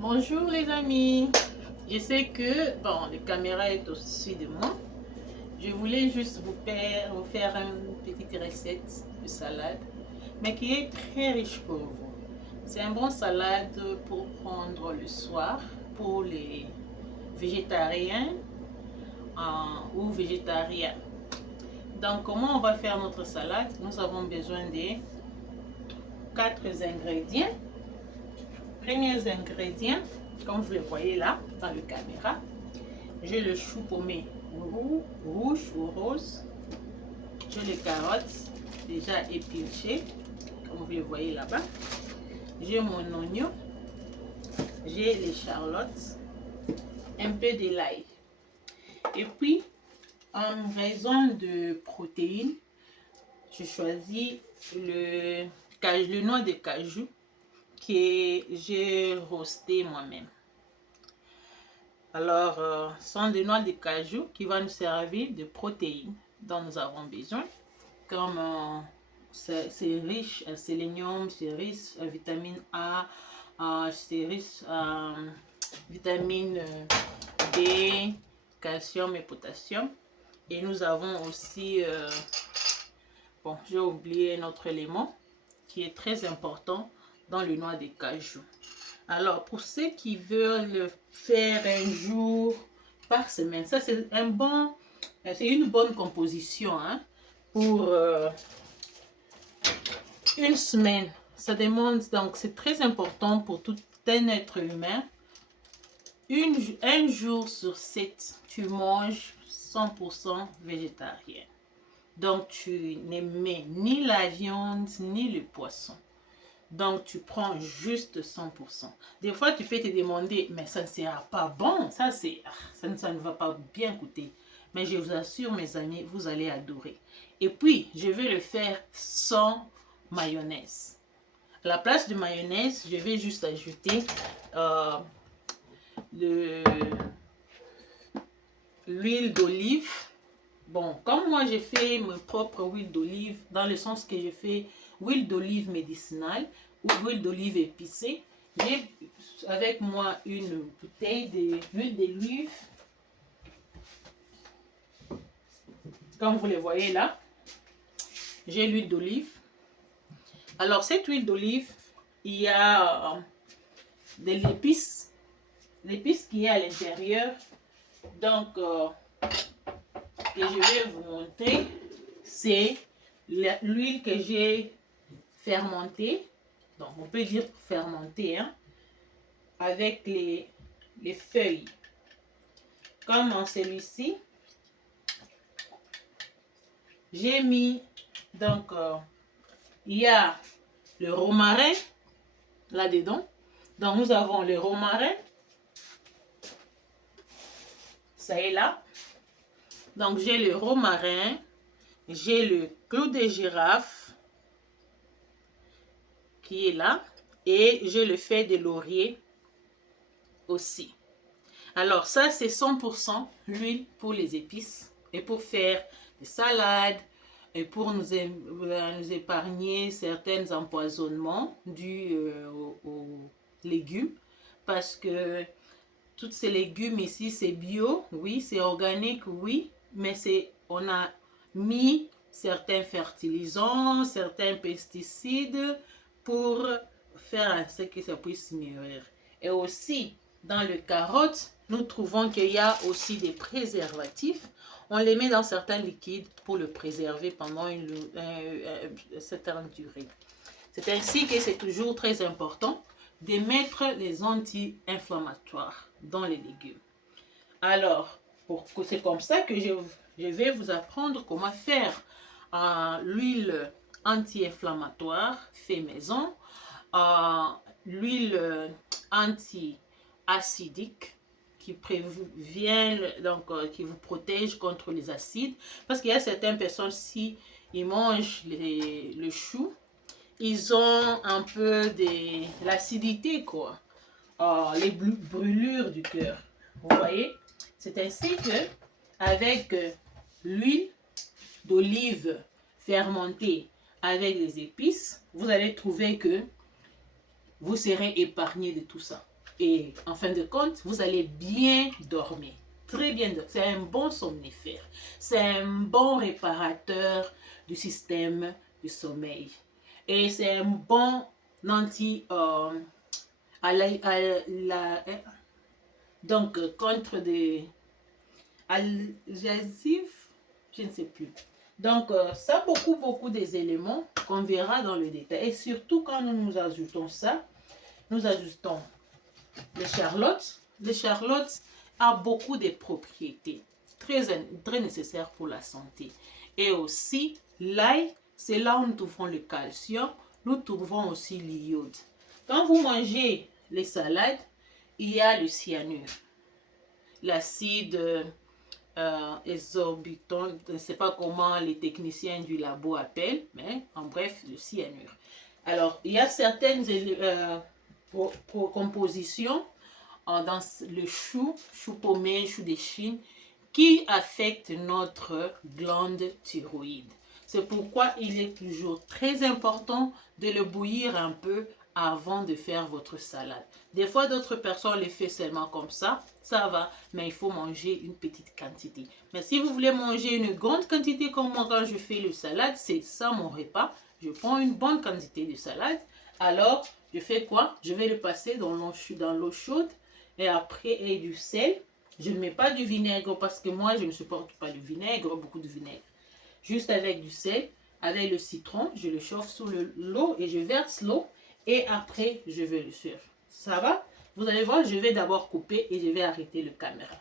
Bonjour les amis, je sais que bon, la caméra est au-dessus de moi. Je voulais juste vous faire une petite recette de salade, mais qui est très riche pour vous. C'est un bon salade pour prendre le soir pour les végétariens ou végétariens. Donc, comment on va faire notre salade? Nous avons besoin de 4 ingrédients. Premiers ingrédients, comme vous le voyez là dans la caméra, j'ai le chou paumé rouge ou rose. J'ai les carottes déjà épluchées, comme vous le voyez là-bas. J'ai mon oignon. J'ai les charlottes. Un peu de l'ail. Et puis, en raison de protéines, je choisis le noix de cajou que j'ai roasté moi-même. Alors, ce sont des noix de cajou qui vont nous servir de protéines dont nous avons besoin. Comme c'est riche en sélénium, c'est riche en vitamine A, c'est riche en vitamine D, calcium et potassium. Et nous avons aussi, bon, j'ai oublié un autre élément qui est très important dans le noix de cajou. Alors, pour ceux qui veulent le faire un jour par semaine, ça c'est une bonne composition hein, pour une semaine. Ça demande, donc c'est très important pour tout un être humain. Un jour sur 7, tu manges 100% végétarien. Donc, tu n'aimes ni la viande ni le poisson. Donc, tu prends juste 100%. Des fois, tu peux te demander, mais ça ne sera pas bon. Ça ne va pas bien coûter. Mais je vous assure, mes amis, vous allez adorer. Et puis, je vais le faire sans mayonnaise. À la place de mayonnaise, je vais juste ajouter l'huile d'olive. Bon, comme moi, j'ai fait ma propre huile d'olive, dans le sens que j'ai fait huile d'olive médicinale ou huile d'olive épicée. J'ai avec moi une bouteille d'huile d'olive. Comme vous le voyez là, j'ai l'huile d'olive. Alors, cette huile d'olive, il y a de l'épice qui est à l'intérieur. Donc, que je vais vous montrer, c'est l'huile que j'ai fermentée. Donc, on peut dire fermentée, hein, avec les feuilles. Comme en celui-ci, j'ai mis, donc, il y a le romarin là-dedans. Donc, nous avons le romarin. Ça est là. Donc, j'ai le romarin, j'ai le clou de girafe qui est là et j'ai le feuille de laurier aussi. Alors, ça, c'est 100% l'huile pour les épices et pour faire des salades et pour nous épargner certains empoisonnements dus aux légumes parce que tous ces légumes ici, c'est bio, oui, c'est organique, oui, mais on a mis certains fertilisants, certains pesticides pour faire en sorte que ça puisse mûrir. Et aussi, dans le carotte, nous trouvons qu'il y a aussi des préservatifs. On les met dans certains liquides pour le préserver pendant une certaine durée. C'est ainsi que c'est toujours très important de mettre les anti-inflammatoires dans les légumes. Alors, c'est comme ça que je vais vous apprendre comment faire l'huile anti-inflammatoire fait maison, l'huile anti-acidique qui prévient, donc qui vous protège contre les acides. Parce qu'il y a certaines personnes, si ils mangent le chou, ils ont un peu de l'acidité, quoi. Les brûlures du cœur. Vous voyez? C'est ainsi que, avec l'huile d'olive fermentée avec les épices, vous allez trouver que vous serez épargné de tout ça. Et en fin de compte, vous allez bien dormir. Très bien dormir. C'est un bon somnifère. C'est un bon réparateur du système du sommeil. Et c'est un bon anti... donc, contre des algésifs, je ne sais plus. Donc, ça, beaucoup des éléments qu'on verra dans le détail. Et surtout, quand nous ajoutons ça, nous ajoutons le charlotte. Le charlotte a beaucoup de propriétés très nécessaires pour la santé. Et aussi, l'ail, c'est là où nous trouvons le calcium, nous trouvons aussi l'iode. Quand vous mangez les salades, il y a le cyanure, l'acide exorbitant, je ne sais pas comment les techniciens du labo appellent, mais en bref, le cyanure. Alors, il y a certaines compositions dans le chou paumé, chou de Chine, qui affectent notre glande thyroïde. C'est pourquoi il est toujours très important de le bouillir un peu avant de faire votre salade. Des fois, d'autres personnes le font seulement comme ça va, mais il faut manger une petite quantité. Mais si vous voulez manger une grande quantité comme moi quand je fais le salade, c'est ça mon repas. Je prends une bonne quantité de salade. Alors, je fais quoi? Je vais le passer dans l'eau chaude et après, et du sel. Je ne mets pas du vinaigre parce que moi, je ne supporte pas le vinaigre, beaucoup de vinaigre. Juste avec du sel, avec le citron, je le chauffe sous l'eau et je verse l'eau. Et après, je vais le servir. Ça va? Vous allez voir, je vais d'abord couper et je vais arrêter la caméra.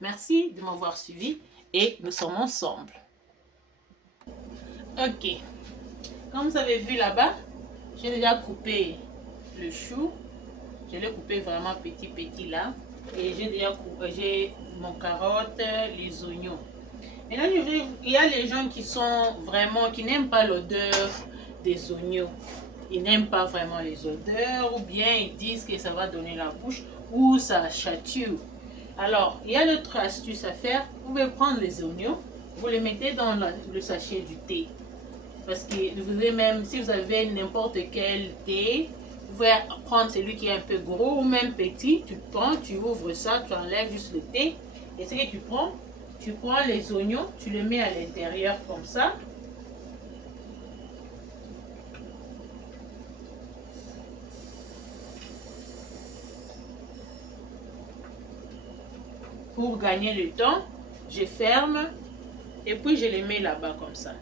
Merci de m'avoir suivi et nous sommes ensemble. Ok. Comme vous avez vu là-bas, j'ai déjà coupé le chou. Je l'ai coupé vraiment petit là. Et j'ai déjà coupé mon carotte, les oignons. Et là, il y a les gens qui n'aiment pas l'odeur des oignons. Ils n'aiment pas vraiment les odeurs, ou bien ils disent que ça va donner la bouche, ou ça chatouille. Alors, il y a d'autres astuces à faire. Vous pouvez prendre les oignons, vous les mettez dans le sachet du thé. Parce que vous pouvez même, si vous avez n'importe quel thé, vous pouvez prendre celui qui est un peu gros ou même petit. Tu prends, tu ouvres ça, tu enlèves juste le thé. Et ce que tu prends les oignons, tu les mets à l'intérieur comme ça. Pour gagner le temps, je ferme et puis je les mets là-bas comme ça.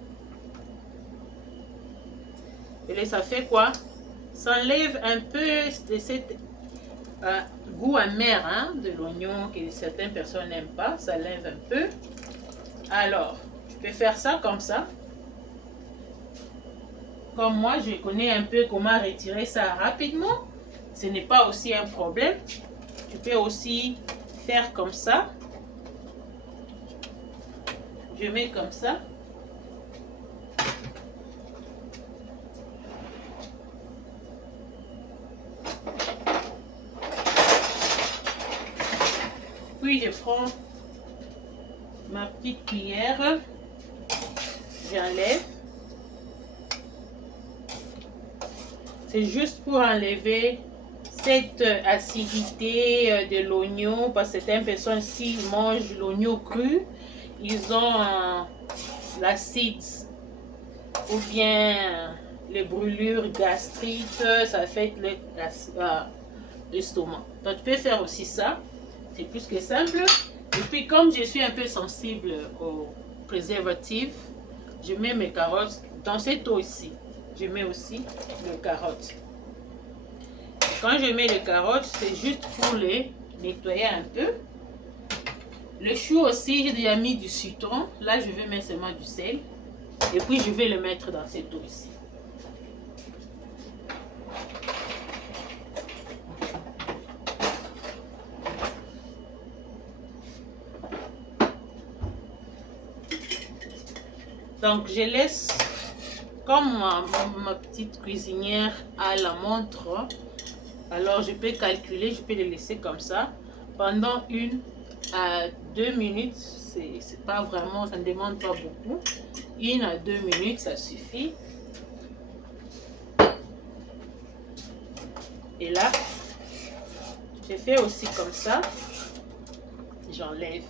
Et là, ça fait quoi? Ça enlève un peu de cet goût amer de l'oignon que certaines personnes n'aiment pas. Ça lève un peu. Alors, je peux faire ça comme ça. Comme moi, je connais un peu comment retirer ça rapidement. Ce n'est pas aussi un problème. Tu peux aussi faire comme ça. Je mets comme ça. Puis je prends ma petite cuillère. J'enlève. C'est juste pour enlever cette acidité de l'oignon, parce que certaines personnes, s'ils mangent l'oignon cru, ils ont l'acide ou bien les brûlures gastriques, ça affecte l'estomac. Donc tu peux faire aussi ça, c'est plus que simple. Et puis comme je suis un peu sensible aux préservatifs, je mets mes carottes dans cette eau ici. Je mets aussi les carottes. Quand je mets les carottes, c'est juste pour les nettoyer un peu. Le chou aussi, j'ai déjà mis du citron. Là, je vais mettre seulement du sel. Et puis, je vais le mettre dans cette eau ici. Donc, je laisse, comme ma petite cuisinière a la montre, alors je peux calculer, je peux le laisser comme ça pendant 1 à 2 minutes. C'est pas vraiment, ça ne demande pas beaucoup. 1 à 2 minutes, ça suffit. Et là, J'ai fait aussi comme ça. J'enlève.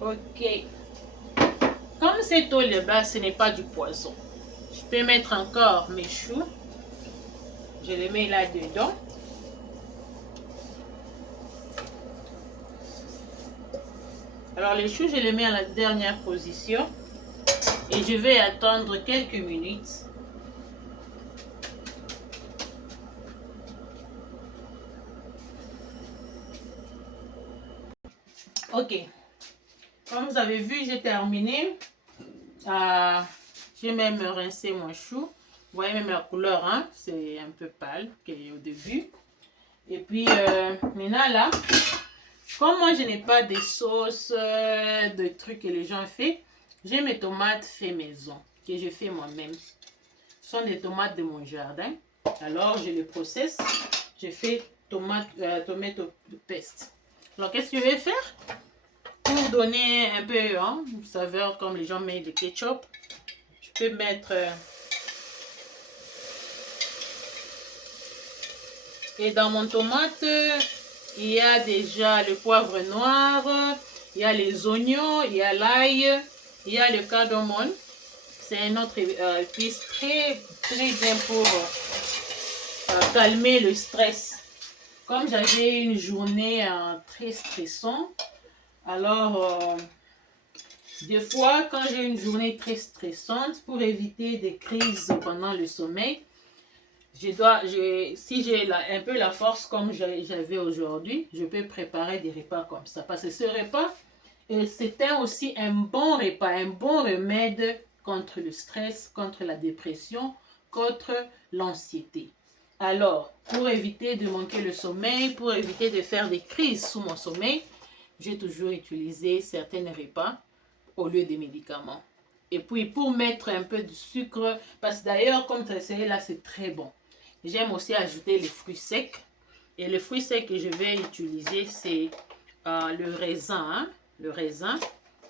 Ok. Comme cette eau-là, ce n'est pas du poison. Je peux mettre encore mes choux. Je les mets là-dedans. Alors les choux, je les mets à la dernière position. Et je vais attendre quelques minutes. Ok. Comme vous avez vu, j'ai terminé. J'ai même rincé mon chou. Vous voyez même la couleur, hein? C'est un peu pâle qu'au début. Et puis, maintenant là, comme moi je n'ai pas de sauce, de trucs que les gens font, j'ai mes tomates fait maison, que je fais moi-même. Ce sont des tomates de mon jardin. Alors, je les processe. Je fais tomato paste. Alors, qu'est-ce que je vais faire? Pour donner un peu une saveur comme les gens mettent de ketchup, je peux mettre... Et dans mon tomate, il y a déjà le poivre noir, il y a les oignons, il y a l'ail, il y a le cardamome. C'est un autre épice très bien pour calmer le stress. Comme j'avais une journée très stressante, alors des fois quand j'ai une journée très stressante, pour éviter des crises pendant le sommeil, si j'ai un peu la force comme j'avais aujourd'hui, je peux préparer des repas comme ça. Parce que ce repas, c'était aussi un bon repas, un bon remède contre le stress, contre la dépression, contre l'anxiété. Alors, pour éviter de manquer le sommeil, pour éviter de faire des crises sous mon sommeil, j'ai toujours utilisé certains repas au lieu des médicaments. Et puis, pour mettre un peu de sucre, parce que d'ailleurs, comme tu as essayé là, c'est très bon. J'aime aussi ajouter les fruits secs. Et les fruits secs que je vais utiliser, c'est le raisin. Hein? Le raisin,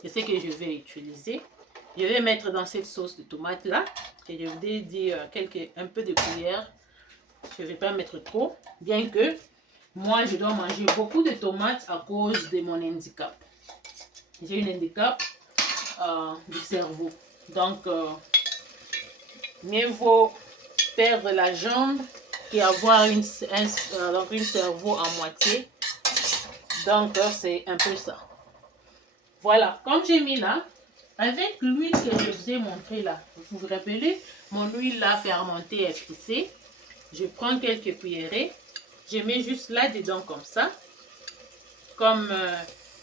c'est ce que je vais utiliser. Je vais mettre dans cette sauce de tomate là. Et je vais dire un peu de cuillère. Je ne vais pas mettre trop. Bien que moi, je dois manger beaucoup de tomates à cause de mon handicap. J'ai un handicap du cerveau. Donc, mieux vaut perdre la jambe et avoir un cerveau à moitié. Donc, c'est un peu ça. Voilà, comme j'ai mis là, avec l'huile que je vous ai montré là, vous vous rappelez, mon huile là fermentée épicée, je prends quelques cuillerées, je mets juste là-dedans comme ça, comme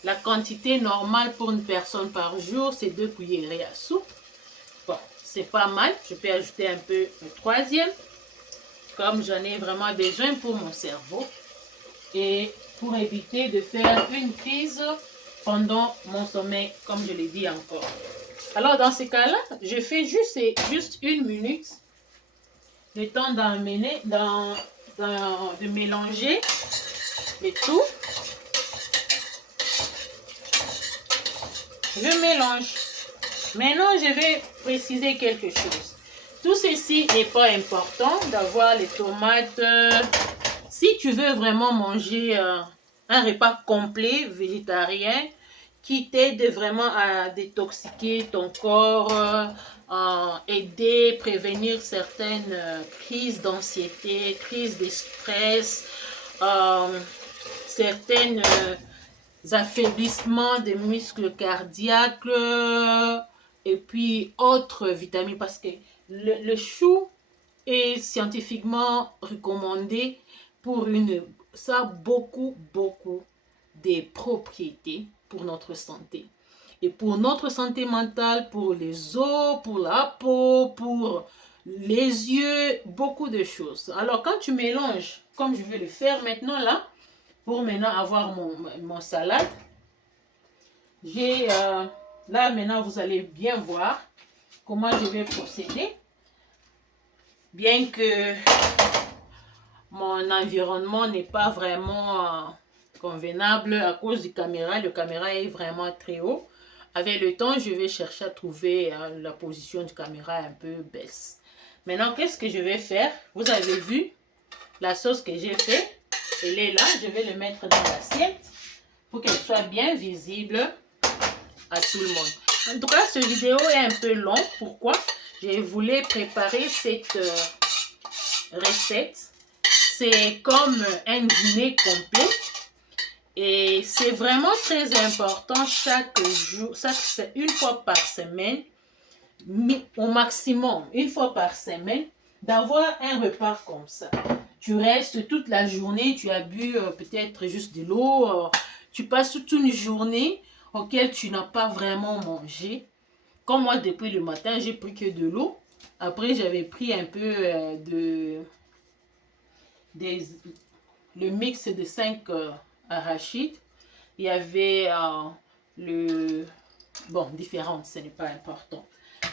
la quantité normale pour une personne par jour, c'est 2 cuillerées à soupe. Bon, c'est pas mal, je peux ajouter un peu le troisième, comme j'en ai vraiment besoin pour mon cerveau et pour éviter de faire une crise pendant mon sommeil, comme je l'ai dit encore. Alors, dans ce cas-là, je fais juste 1 minute, le temps de mélanger le tout. Je mélange. Maintenant, je vais préciser quelque chose. Tout ceci n'est pas important d'avoir les tomates. Si tu veux vraiment manger un repas complet, végétarien, qui t'aide vraiment à détoxiquer ton corps, aider, prévenir certaines crises d'anxiété, crises de stress, certaines affaiblissements des muscles cardiaques, et puis autres vitamines, parce que le chou est scientifiquement recommandé pour beaucoup de propriétés pour notre santé. Et pour notre santé mentale, pour les os, pour la peau, pour les yeux, beaucoup de choses. Alors quand tu mélanges, comme je vais le faire maintenant là, pour maintenant avoir mon salade. J'ai là maintenant vous allez bien voir comment je vais procéder. Bien que mon environnement n'est pas vraiment convenable à cause du caméra. Le caméra est vraiment très haut. Avec le temps, je vais chercher à trouver la position du caméra un peu baisse. Maintenant, qu'est-ce que je vais faire? Vous avez vu la sauce que j'ai fait. Elle est là. Je vais le mettre dans l'assiette pour qu'elle soit bien visible à tout le monde. En tout cas, cette vidéo est un peu longue. Pourquoi? Je voulais préparer cette recette. C'est comme un dîner complet et c'est vraiment très important chaque jour, une fois par semaine, au maximum une fois par semaine, d'avoir un repas comme ça. Tu restes toute la journée, tu as bu peut-être juste de l'eau, tu passes toute une journée auquel tu n'as pas vraiment mangé. Comme moi, depuis le matin, j'ai pris que de l'eau. Après, j'avais pris un peu le mix de 5 arachides. Il y avait bon, différentes, ce n'est pas important.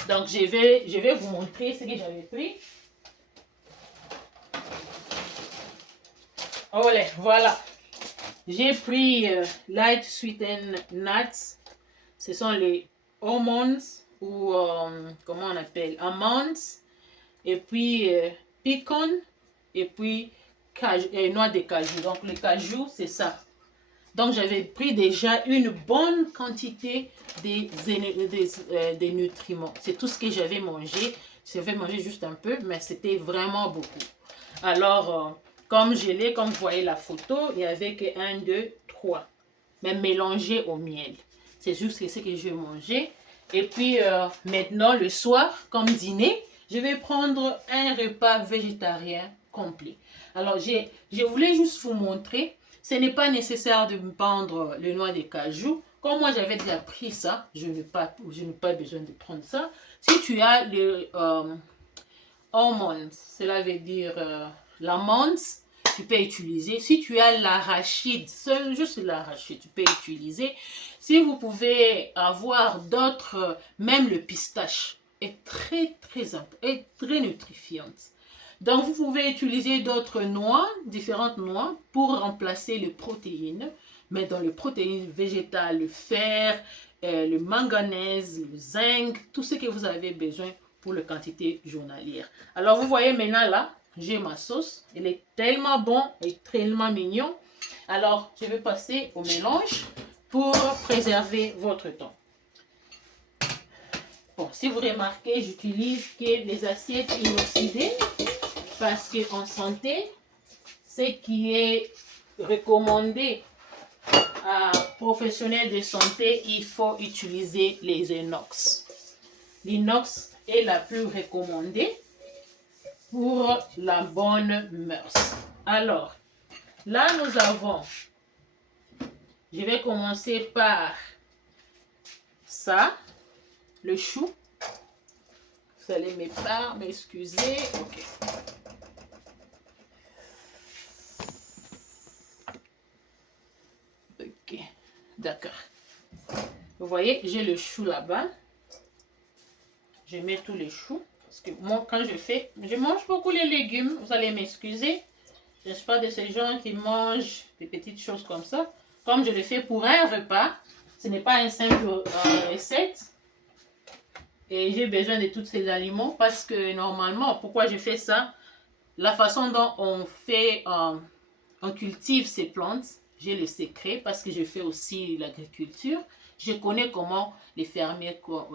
Donc, je vais vous montrer ce que j'avais pris. Voilà. J'ai pris Light Sweetened Nuts. Ce sont les almonds ou comment on appelle? Amandes. Et puis pecan. Et puis noix de cajou. Donc le cajou, c'est ça. Donc j'avais pris déjà une bonne quantité des nutriments. C'est tout ce que j'avais mangé. J'avais mangé juste un peu, mais c'était vraiment beaucoup. Alors, comme vous voyez la photo, il y avait que 1, 2, 3. Mais mélangé au miel. C'est juste ce que je vais manger. Et puis maintenant, le soir, comme dîner, je vais prendre un repas végétarien complet. Alors, je voulais juste vous montrer. Ce n'est pas nécessaire de me prendre le noix de cajou. Comme moi, j'avais déjà pris ça, je n'ai pas besoin de prendre ça. Si tu as le almonds, cela veut dire l'amande, tu peux utiliser. Si tu as l'arachide, juste l'arachide, tu peux utiliser. Si vous pouvez avoir d'autres, même le pistache est très nutrifiante. Donc vous pouvez utiliser d'autres noix, différentes noix, pour remplacer les protéines. Mais dans les protéines végétales, le fer, le manganèse, le zinc, tout ce que vous avez besoin pour la quantité journalière. Alors vous voyez maintenant là, j'ai ma sauce. Elle est tellement bon et tellement mignon. Alors je vais passer au mélange pour préserver votre temps. Bon, si vous remarquez, j'utilise les assiettes inoxydées parce qu'en santé, ce qui est recommandé à professionnels de santé, il faut utiliser les inox. L'inox est la plus recommandée pour la bonne mœurs. Alors, là nous avons, je vais commencer par ça, le chou. Vous allez m'excuser. Ok. Ok, d'accord. Vous voyez, j'ai le chou là-bas. Je mets tous les choux. Parce que moi, quand je mange beaucoup les légumes. Vous allez m'excuser. Je ne suis pas de ces gens qui mangent des petites choses comme ça. Comme je le fais pour un repas. Ce n'est pas une simple recette. Et j'ai besoin de tous ces aliments. Parce que normalement, pourquoi je fais ça? La façon dont on cultive ces plantes, j'ai le secret parce que je fais aussi l'agriculture. Je connais comment les fermiers font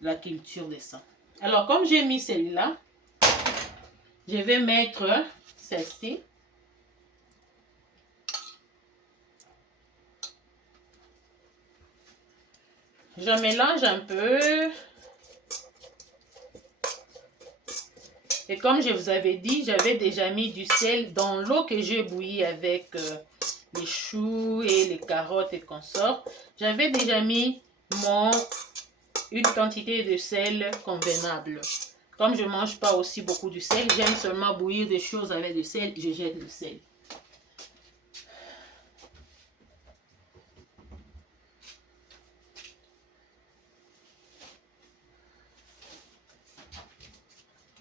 la culture de ça. Alors, comme j'ai mis celle-là, je vais mettre celle-ci. Je mélange un peu. Et comme je vous avais dit, j'avais déjà mis du sel dans l'eau que j'ai bouillie avec les choux et les carottes et consorts. J'avais déjà mis une quantité de sel convenable. Comme je ne mange pas aussi beaucoup du sel, j'aime seulement bouillir des choses avec du sel, je jette le sel.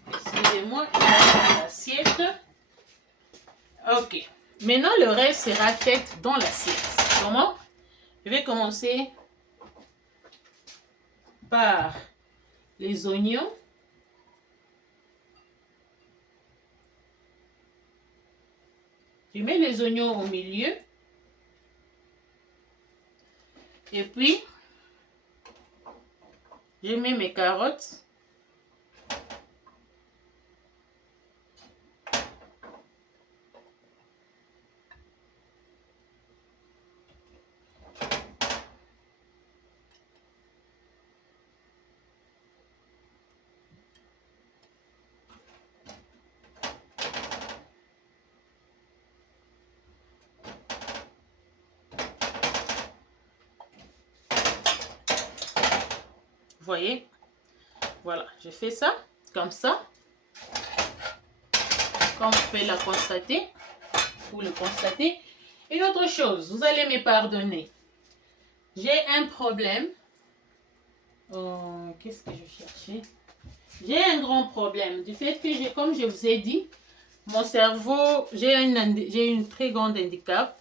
Excusez-moi, je vais l'assiette. Ok. Maintenant, le reste sera fait dans l'assiette. Comment? Je vais commencer par les oignons. Je mets les oignons au milieu. Et puis, je mets mes carottes. Vous voyez? Voilà, je fais ça comme ça. Comme vous pouvez la constater, vous le constatez. Une autre chose, vous allez me pardonner. J'ai un problème. Qu'est-ce que je cherchais? J'ai un grand problème. Du fait que, comme je vous ai dit, mon cerveau, j'ai une très grande handicap.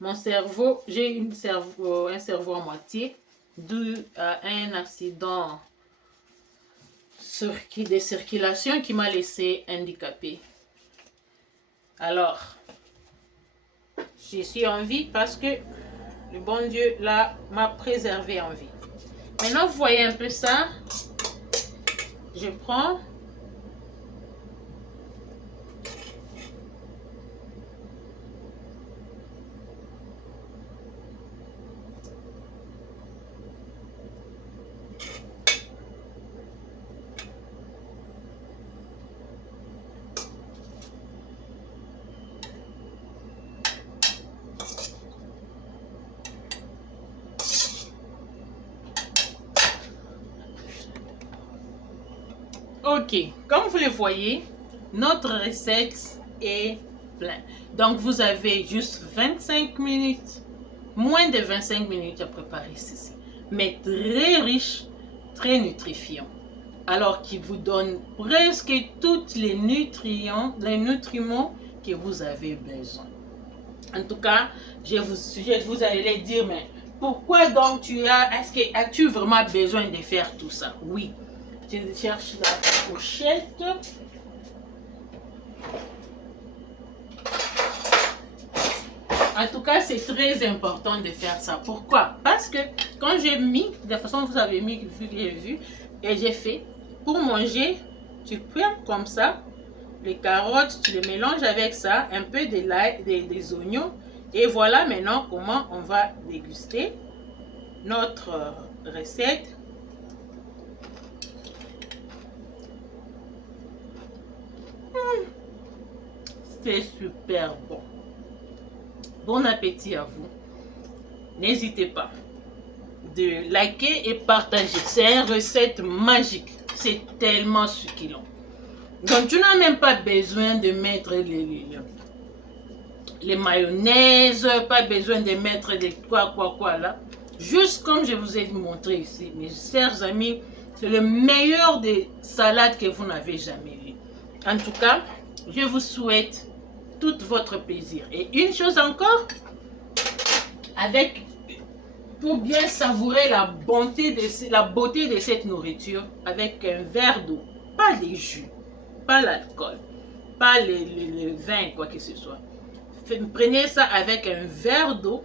Mon cerveau, j'ai un cerveau à moitié, dû à un accident de circulation qui m'a laissé handicapé. Alors, je suis en vie parce que le bon Dieu m'a préservé en vie. Maintenant, vous voyez un peu ça. Je prends ok, comme vous le voyez, notre recette est pleine. Donc, vous avez juste 25 minutes, moins de 25 minutes à préparer ceci. Mais très riche, très nutrifiant. Alors, qui vous donne presque tous les nutriments que vous avez besoin. En tout cas, vous allez dire, mais pourquoi donc as-tu vraiment besoin de faire tout ça? Oui. Je cherche la fourchette. En tout cas, c'est très important de faire ça. Pourquoi? Parce que quand j'ai mis, de la façon que vous avez mis, vu, et j'ai fait, pour manger, tu prends comme ça, les carottes, tu les mélanges avec ça, un peu de l'ail, des oignons, et voilà maintenant comment on va déguster notre recette. C'est super bon. Bon appétit à vous. N'hésitez pas de liker et partager. C'est une recette magique. C'est tellement succulent. Donc tu n'as même pas besoin de mettre les mayonnaises, pas besoin de mettre des quoi là. Juste comme je vous ai montré ici, mes chers amis, c'est le meilleur des salades que vous n'avez jamais vu. En tout cas, je vous souhaite tout votre plaisir. Et une chose encore, pour bien savourer la beauté de cette nourriture, avec un verre d'eau, pas les jus, pas l'alcool, pas le vin, quoi que ce soit. Prenez ça avec un verre d'eau,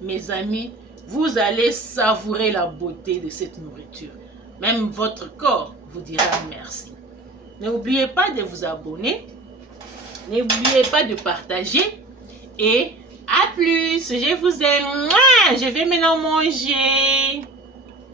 mes amis, vous allez savourer la beauté de cette nourriture. Même votre corps vous dira merci. N'oubliez pas de vous abonner. N'oubliez pas de partager. Et à plus. Je vous aime. Je vais maintenant manger.